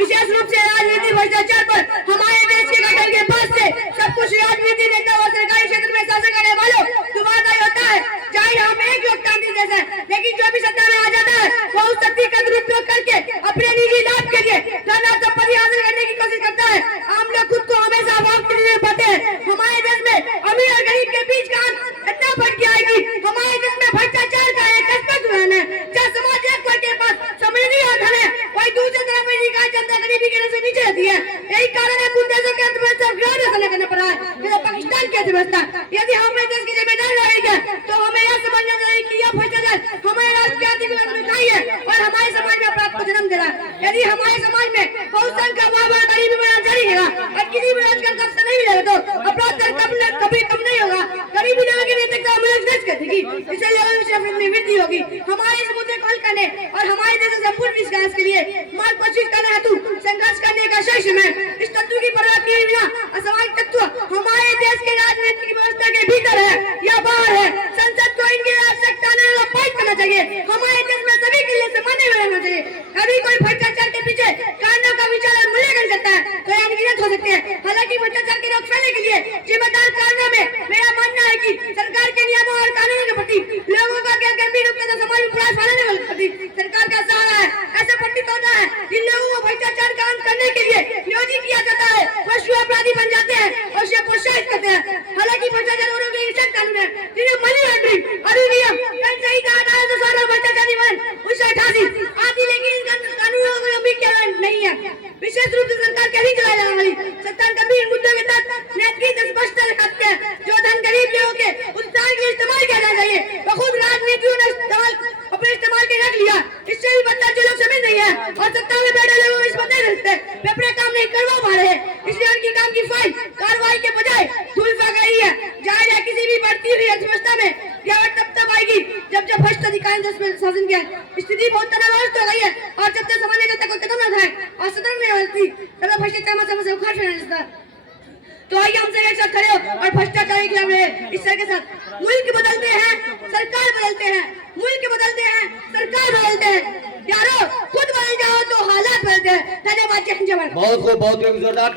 विशेष रूप से राजनीति भ्रष्टाचार पर हमारे देश के गठन के बाद से सब कुछ राजनीति नेता और सरकारी क्षेत्र में शासन करने वालों तुम्हारा होता है। चाहे हम एक लोकतांत्रिक देश है, लेकिन जो भी सत्ता में आ जाता है वो उस शक्ति का दुरुपयोग करके अपने निजी लाभ के लिए धन और संपत्ति हासिल करने की कोशिश करता है। हम लोग खुद को हमेशा अभाव के लिए पाते हैं। हमारे देश में अमीर और गरीब के बीच का इतना बढ़ गया है कि हमारे देश में भ्रष्टाचार का एक अस्पष्ट उदाहरण है। जहाँ समाज एक वर्ग के पास समृद्धि और धन है, वही दूसरी तरफ जनता गरीबी के से नीचे रहती है। यही कारण है उन देशों की अर्थव्यवस्था विरोध करना पड़ा है, जैसे पाकिस्तान की अर्थव्यवस्था। यदि हमें देश की जिम्मेदारी रहेगी तो हमें यह समझना चाहिए कि यह भ्रष्टाचार हमारे राष्ट्र की आर्थिक व्यवस्था में खाई है और हमारे समाज में अपराध को जन्म दे रहा है। यदि हमारे समाज में बहुत संख्या अभाव गरीबी में जारी रहेगा और किसी भी रोजगार का अवसर नहीं मिलेगा तो अपराध दर कभी कम नहीं होगा। गरीबी लोगों की नैतिकता करेगी, इससे लोगों में वृद्धि होगी। हमारे इस मुद्दे को हल करने और हमारे देश के संपूर्ण विकास के लिए मार्ग प्रस्तुत करने हेतु संघर्ष करने का शेष में इस तत्व की परवाह किए बिना असामाजिक तत्व हमारे देश के राजनीतिक व्यवस्था के भीतर है या बाहर है, संसद को इनकी आवश्यकता नहीं पारित करना चाहिए। हमारे देश में सभी के लिए सामान्य रहना चाहिए। कभी कोई भ्रष्टाचार के पीछे कारणों का विचार और मूल्यांकन करता है तो यह अनगिनत हो सकते हैं। हालांकि भ्रष्टाचार की रोकथाम के लिए जिम्मेदार कारणों में मेरा मानना है कि सरकार के नियमों और कानूनों के प्रति लोगों का क्या गंभीर रूप से समाज में प्रयास फैलाने वाले प्रति सरकार का सहारा है। ऐसा प्रतीत होता है जिन लोगों को भ्रष्टाचार का अंत करने के लिए नियोजित किया जाता है वो शिव अपराधी बन जाते हैं और उसे प्रोत्साहित करते हैं। हालांकि भ्रष्टाचार होने के लिए कानून है जिन्हें मनी लॉन्ड्रिंग अधिनियम सही कहा है तो सारा भ्रष्टाचारी वन 1988 आदि, लेकिन इन कानूनों को लंबी क्या नहीं है। विशेष रूप से सरकार के भी चलाए जाने वाली सरकार गंभीर मुद्दों के तहत नैतिक स्पष्टता दिखाते हैं जो धन गरीब लोगों के उत्थान के लिए इस्तेमाल किया जाना चाहिए। वो खुद राजनीतियों ने अपने इस्तेमाल के रख लिया। इससे भी बच्चा जो लोग समझ नहीं है और सत्ता में बैठे लोग इस बात नहीं रखते, वे अपने काम नहीं करवा पा रहे हैं, इसलिए उनकी काम की फाइल कार्रवाई के बजाय धूल फेंक रही है। जाहिर है किसी भी बढ़ती हुई अर्थव्यवस्था में गिरावट तब आएगी जब भ्रष्ट अधिकारी शासन की स्थिति बहुत तनावग्रस्त हो गई है और जब तक सामान्य जनता को कदम न उठाए और सतर्क नहीं होती तब भ्रष्टाचार समस्या उखाड़ फेंकना चाहिए। तो आइए हमसे एक साथ खड़े हो और भ्रष्टाचार के खिलाफ रहे। इस तरह के साथ मुल्क बदलते हैं, सरकार बदलते हैं, मुल्क बदलते हैं, सरकार बदलते हैं। यारो खुद बदल जाओ तो हालात बदलते हैं। धन्यवाद। बहुत जोरदार।